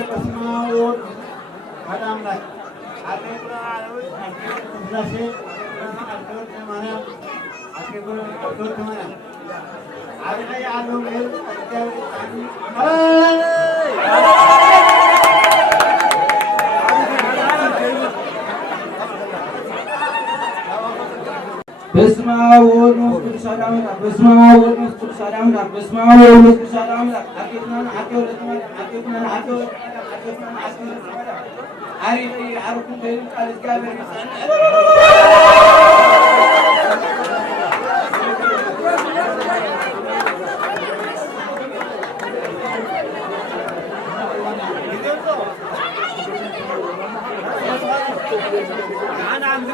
تسمعون هذا أمرك بسمع ونذكر سلامنا بسمع ونذكر سلامنا بسمع ونذكر سلامنا حكيتنا حكي ولدنا حكيتنا حكي عارفي عارفكم كيف قال جابر انا عم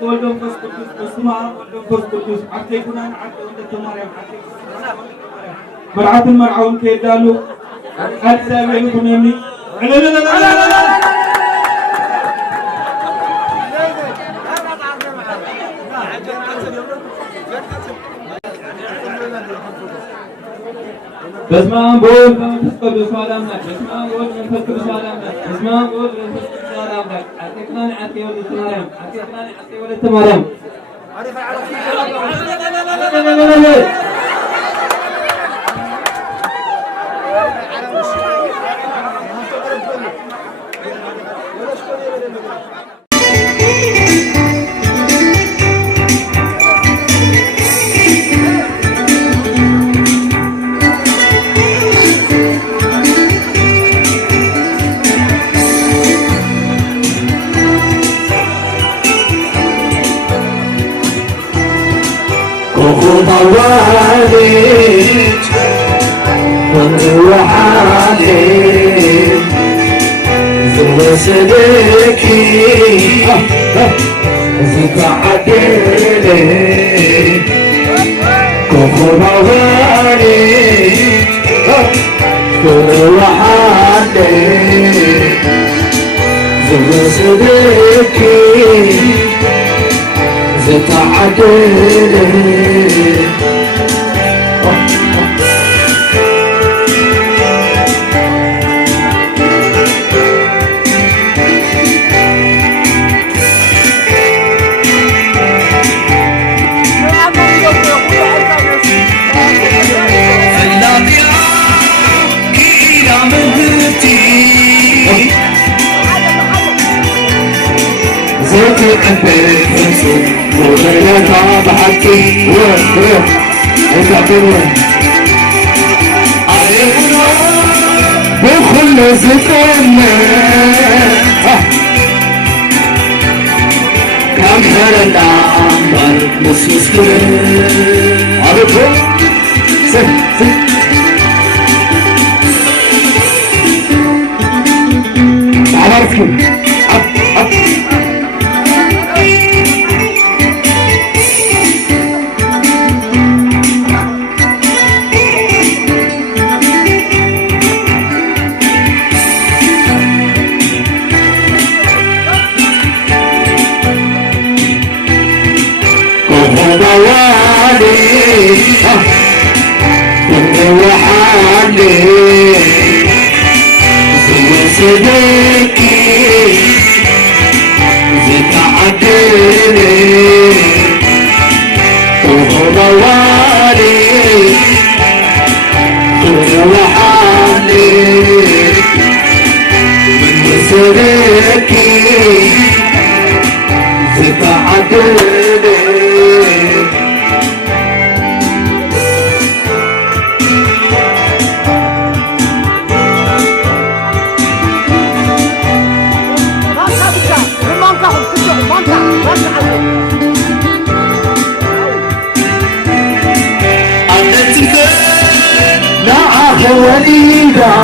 Boldom kos kusuma boldom kos kutus akte kunan akte untuk temariam akte beratul mar'aun ke dalu akte melu kunani بسمع بول تسقط سلامنا بسمع بول تسقط سلامنا بسمع بول تسقط سلامنا أتكلم عتي ولد تمارم أتكلم عتي ولد تمارم مواليد وروحاني ذو صديقي زيك عديلي كوكو مواليد وروحاني ذو صديقي زيك عديلي زيتي قلبي خمسي وغيرها بحكي وين انت عطيني علينا بكل ذكرنا كم خيرنا عمر مش مسكين عرفوا سه عرفتوا وحالي زي صديقي زيك عديلي وهو والي وحالي من صديقي زيك عديلي وليدا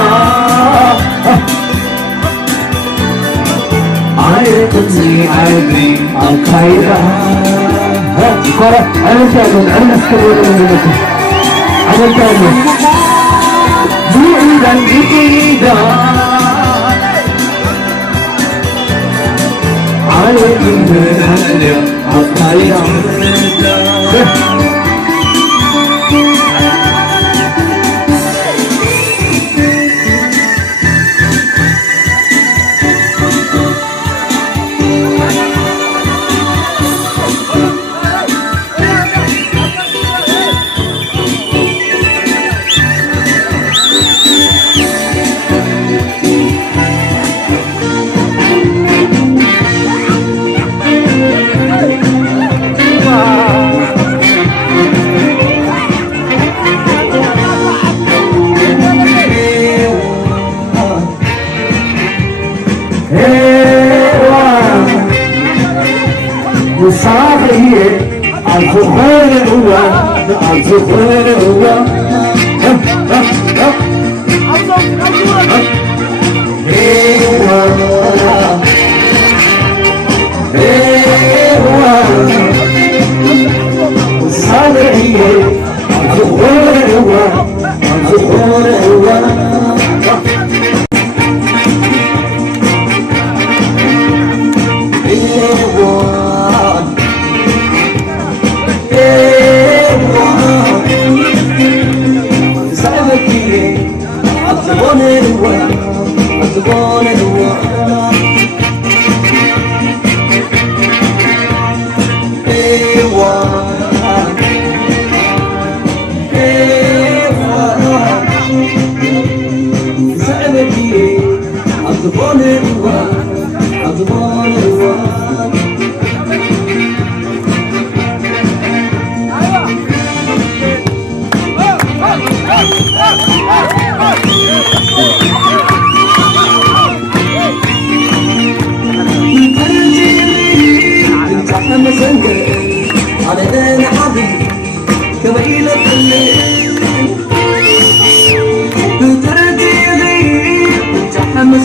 عايقني عادي القايدة فرح أنا تعلم أنا أستمر منكم أنا تعلم بعيدا بعيدا عايقني عادي القايدة صاحي الفخر هو الفخر هو صاحي الفخر هو الفخر هو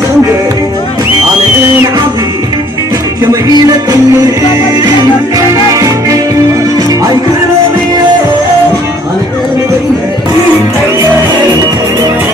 Sunday.